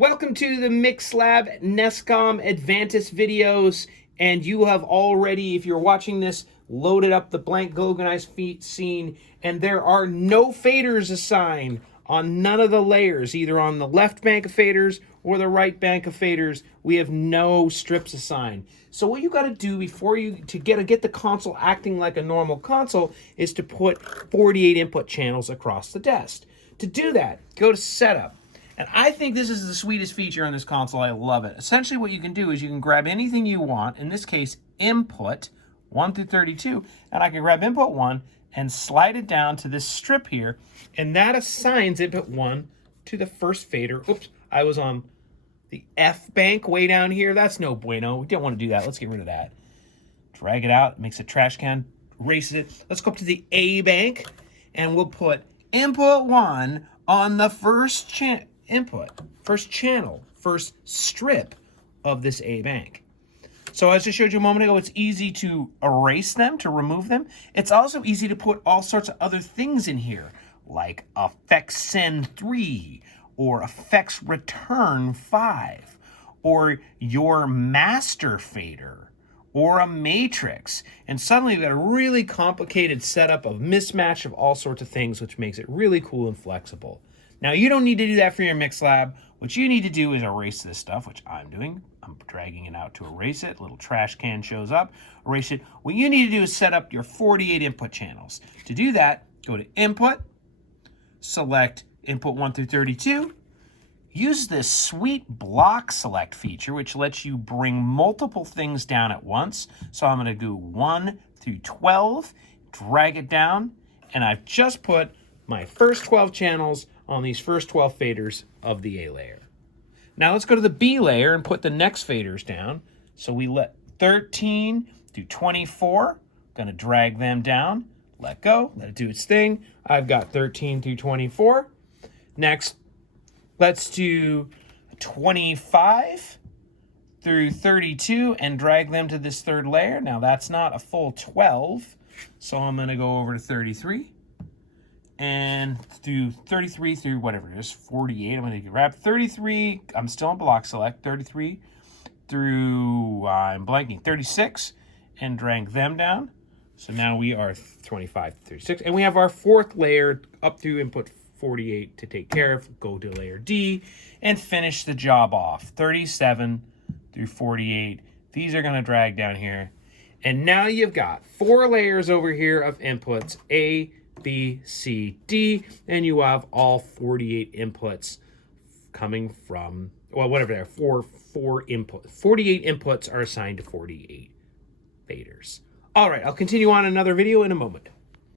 Welcome to the Mix Lab NESCom Avantis videos, and you have already, if you're watching this, loaded up the blank galvanized scene, and there are no faders assigned on none of the layers, either on the left bank of faders or the right bank of faders. We have no strips assigned. So what you got to do before you get the console acting like a normal console is to put 48 input channels across the desk. To do that, go to Setup. And I think this is the sweetest feature on this console. I love it. Essentially what you can do is you can grab anything you want, in this case input 1 through 32, and I can grab input 1 and slide it down to this strip here, and that assigns input 1 to the first fader. Oops, I was on the F bank way down here. That's no bueno. We don't want to do that. Let's get rid of that. Drag it out, makes a trash can, erases it. Let's go up to the A bank, and we'll put input 1 on the first channel, first strip of this A bank. So as I showed you a moment ago, it's easy to erase them, to remove them. It's also easy to put all sorts of other things in here, like effects send 3, or effects return 5, or your master fader, or a matrix. And suddenly you've got a really complicated setup of mismatch of all sorts of things, which makes it really cool and flexible. Now, you don't need to do that for your Mix Lab. What you need to do is erase this stuff, which I'm doing. I'm dragging it out to erase it. Little trash can shows up. Erase it. What you need to do is set up your 48 input channels. To do that, go to Input, select Input 1 through 32. Use this sweet block select feature, which lets you bring multiple things down at once. So I'm going to do 1 through 12, drag it down, and I've just put my first 12 channels on these first 12 faders of the A layer. Now let's go to the B layer and put the next faders down. So we let 13 through 24, gonna drag them down, let go, let it do its thing. I've got 13 through 24. Next, let's do 25 through 32 and drag them to this third layer. Now that's not a full 12, so I'm gonna go over to 33. And through 33 through whatever it is, 48, I'm going to grab 33, I'm still on block select, 33 through, I'm blanking, 36, and drag them down. So now we are 25 to 36, and we have our fourth layer up through input 48 to take care of. Go to layer D and finish the job off, 37 through 48. These are going to drag down here. And now you've got 4 layers over here of inputs, A, B, C, D, and you have all 48 inputs coming from, well, whatever they are, 48 inputs are assigned to 48 faders. All right, I'll continue on another video in a moment.